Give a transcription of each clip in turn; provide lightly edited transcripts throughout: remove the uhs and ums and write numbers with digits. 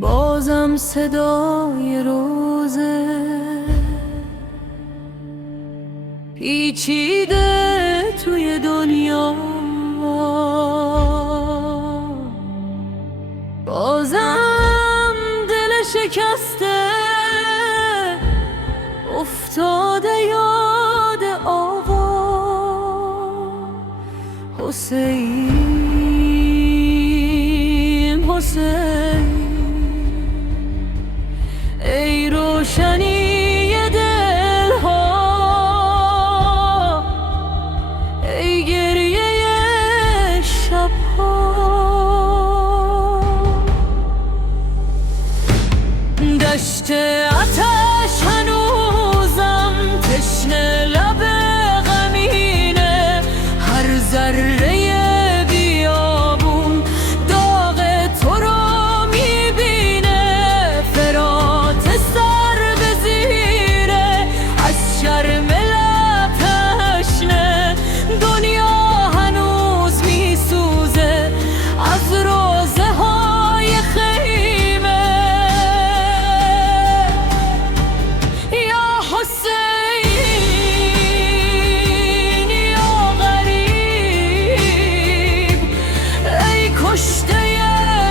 بازم صدای روزه پیچیده توی دنیا، بازم دل شکسته افتاده یاد آوا. حسین حسین ای روشنی دلها، ای گریه شبها، دشت آتش هنوزم تشنه لب غمینه، هر ذره بیابون داغ تو رو میبینه، فرات سر به زیره از شرم لب تشنه، دنیا هنوز میسوزه از روزه های خیمه. یا حسین یا غریب، ای کشته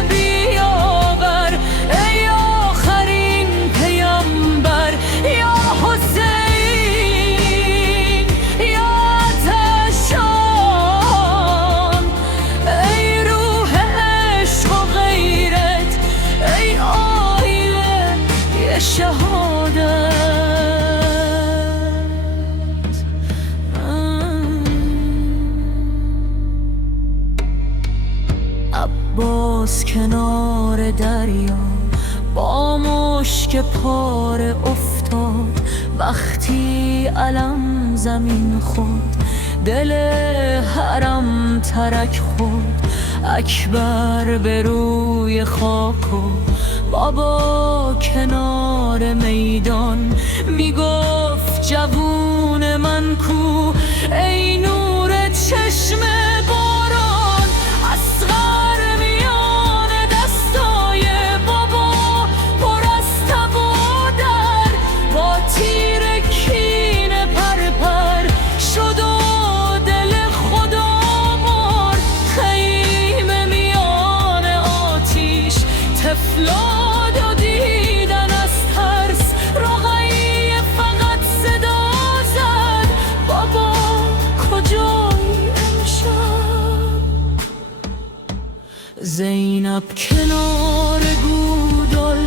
بیاور، ای آخرین پیامبر. یا حسین یا آتشان، ای روح عشق و غیرت، ای آیه شهادت. عباس کنار دریا با مشک پاره افتاد، وقتی علم زمین خورد دل حرم ترک خورد. اکبر به روی خاک و بابا کنار میدان میگفت جوون من کو، ای نور چشم باران، اصغر میان دستای بابا پر از تب و در، با تیر کینه پرپر شد و دل خدا مرد. خیمه میان آتیش تفلاد و دیدن از ترس، رقیه فقط صدا زد بابا کجایی امشب. زینب کنار گودال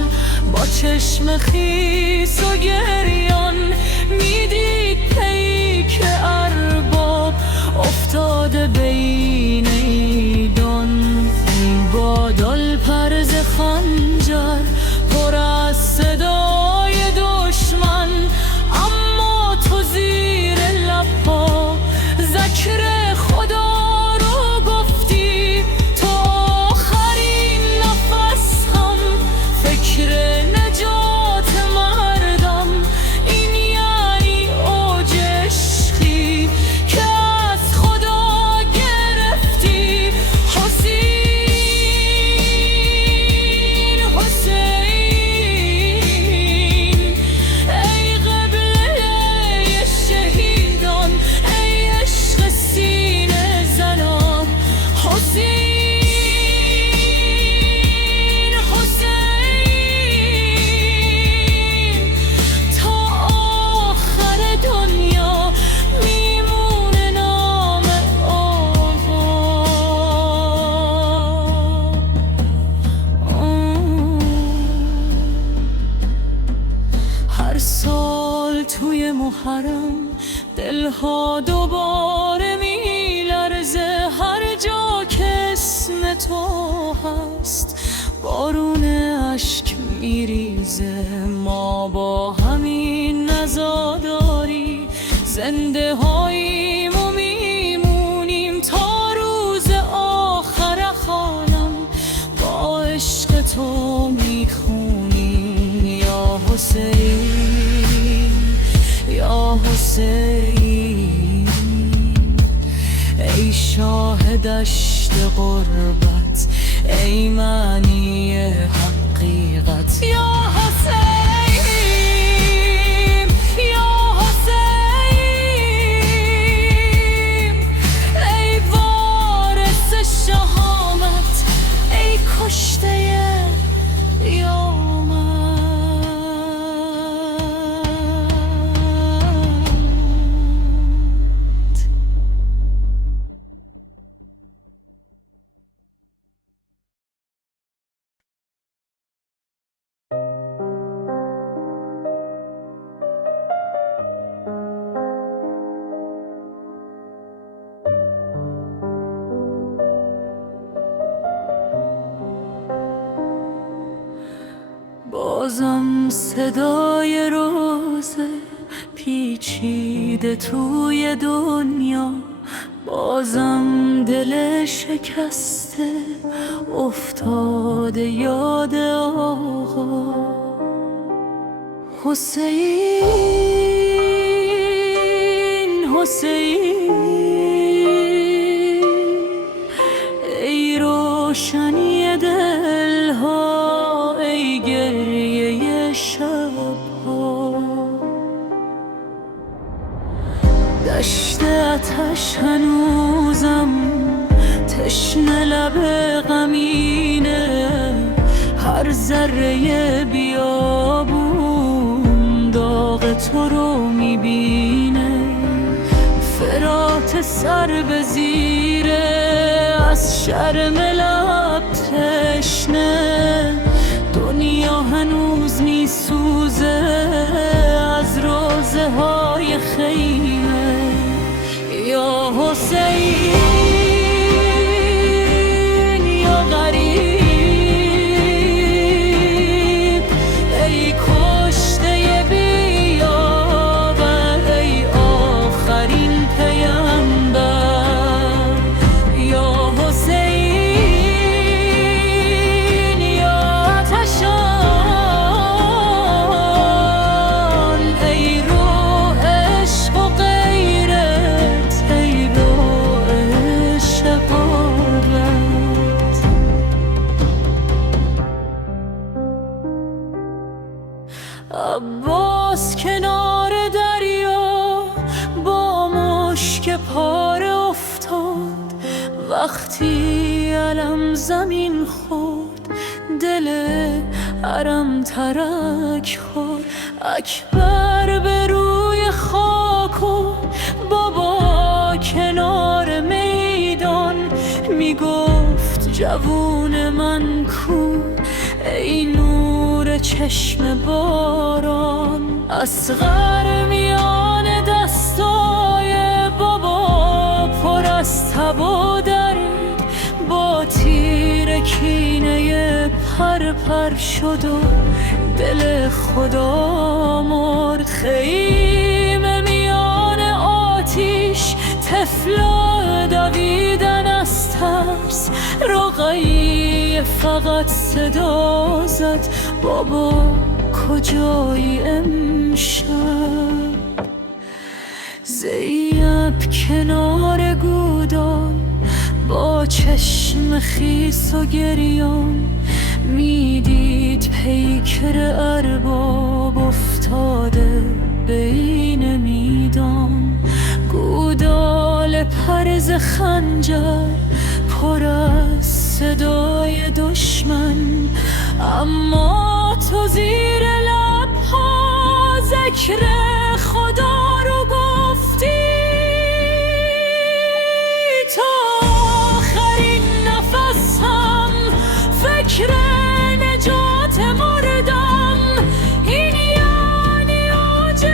با چشم خیس و گریان میدید پیک ارباب افتاده بین ایدان. این بادال پرز خنجر پر از صدای دشمن، اما تو زیر لبها ذکر خدا رو گفتی. تو آخرین نفس هم فکر نجات مردم، این یعنی اوج عشقی که از خدا گرفتی. حسین حسین ای قبله شهیدان، ای عشق سینه زنان. حسین حسین تا آخر دنیا میمونه نام آقا. هر سال توی محرم دلها دوباره میلرزه، هر جا که اسم تو هست بارون اشک میریزه. ما با همین نزاداری زنده هاییم و میمونیم تا روز آخر خالم، با عشق تو میخونیم. حسین یا حسین، ای شاه دشت غربت، ای معنی حقیقت. یا حسین یا حسین، ای وارث شهامت، ای کشته بازم صدای روزه پیچیده توی دنیا، بازم دل شکسته افتاده یاد آقا حسین. حسین ای روشنی دلها، ای گریه شبها، دشت آتش هنوزم تشنه لب غمینه، هر ذره بیابون داغ تو رو میبینه. فرات سر به زیره از شرم لب تشنه، دنیا هنوز میسوزه از روزه های خیمه. یا حسین یا غریب، ای کشته بیابر، ای آخرین پیامبر. یا حسین یا آتشان، ای روح عشق و غیرت، ای روح شقاوت. عباس کنار دریا با مشک پاره افتاد، وقتی علم زمین خورد دل حرم ترک خورد. اکبر به روی خاک و بابا کنار میدان میگفت جوون من کو، ای نور چشم باران. اصغر میان دستای بابا پر از تب و درد، با تیر کینه پر شد و دل خدا مرد. خیمه میان آتیش طفلا دویدن از ترس، رقیه فقط صدا زد بابا کجایی امشب. زینب کنار گودال با چشم خیس و گریان، میدید پیکر ارباب افتاده بین میدان. گودال پرز خنجر پر از صدای دشمن، اما تو زیر لبها ذکر خدا رو گفتی. تا آخرین نفسم فکر نجات مردم، این یعنی اوج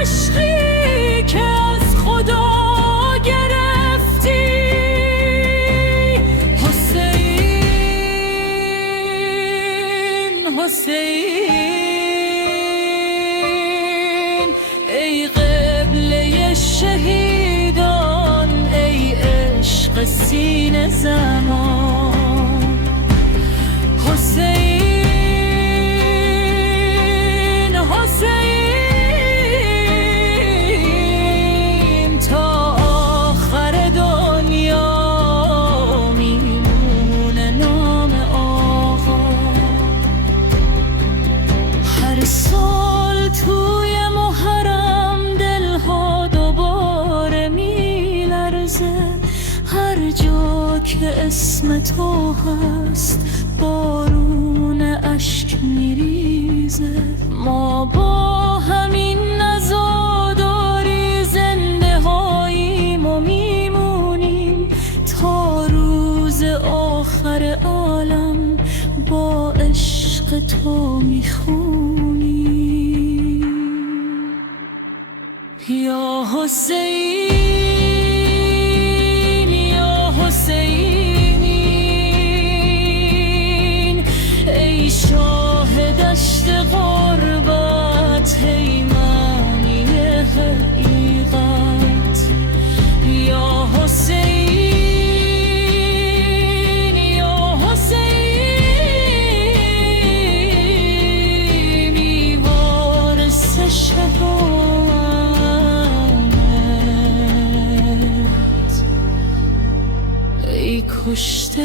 عشقی که از خدا گرفتی. حسین حسین ای قبله شهیدان، ای عشق سینه زمان. حسین امسال توی محرم دلها دوباره میلرزه، هر جا که اسم تو هست بارون اشک میریزه. ما با همین نزاداری زنده هاییم و میمونیم تا روز آخر عالم با عشق تو میخونیم. یا حسین یا حسین، ای شاه دشت غربت، ای معنی حقیقت. یا حسین یا حسینی، وارث شهامت، ای کشته